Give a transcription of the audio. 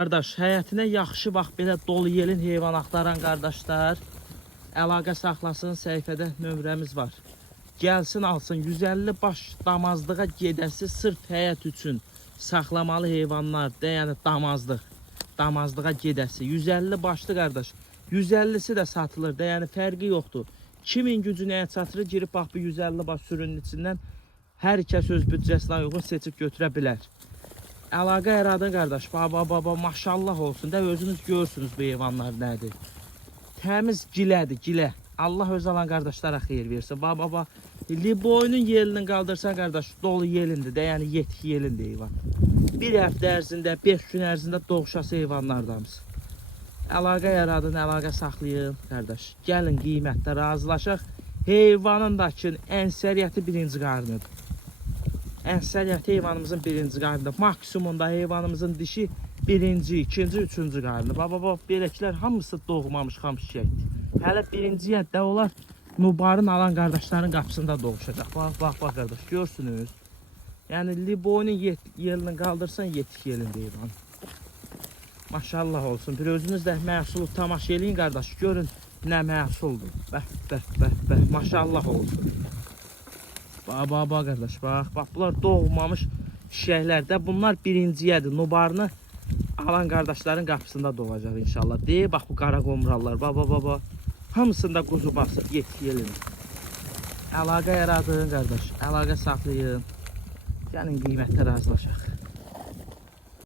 Qardaş, həyətinə yaxşı bax belə dolu yelin heyvan axtaran qardaşlar əlaqə saxlasın, səhifədə nömrəmiz var. Gəlsin alsın 150 baş damazlığa gedəsi sırf həyət üçün saxlamalı heyvanlar, yəni damazlığa gedəsi 150 başlı qardaş. 150'si də satılır da, yəni fərqi yoxdur. Kimin gücü nəyə çatırır, girib bax bu 150 baş sürünün içindən hər kəs öz büdcəsinə uyğun seçib götürə bilər. Əlaqə yaradın qardaş, baba maşallah olsun da, özünüz görürsünüz bu heyvanlar nədir. Təmiz gilədir, gilə. Allah öz alan qardaşlara xeyir versin. Baba, liboyunun yelini qaldırsan qardaş, dolu yelindir də, yəni yetki yelindir heyvan. Bir həftə ərzində, 5 gün ərzində doğuşası heyvanlardamız. Əlaqə yaradın, əlaqə saxlayın qardaş. Gəlin qiymətdə razılaşaq. Heyvanın da ki, ənsəriyyəti birinci qarnıdır. Ənsəriyyəti heyvanımızın birinci qarnıdır. Maksimumda heyvanımızın dişi birinci, ikinci, üçüncü qarnı. Baba, beləklər hamısı doğmamış xam şişəkdir. Hələ birinci yəddə olar, nubarın alan qardaşların qapısında doğuşacaq. Bax qardaş, görsünüz. Yəni, liboyunun yelini qaldırsan, yetik yelində heyvan. Maşallah olsun. Bir özünüz də məhsulu tamaşa eləyin qardaş. Görün nə məhsuldur. Bəh. Maşallah olsun. Bax qardaş, bax. Bunlar doğmamış şişəklərdə. Bunlar birinciyədir. Nubarını alan qardaşların qapısında doğacaq inşallah. Deyir, bax bu qara qomrallar. Bax. Hamısında quzu basır. Yetik yelini. Əlaqə yaradın qardaş. Əlaqə saxlayın. Gəlin qiymətdə razılaşaq.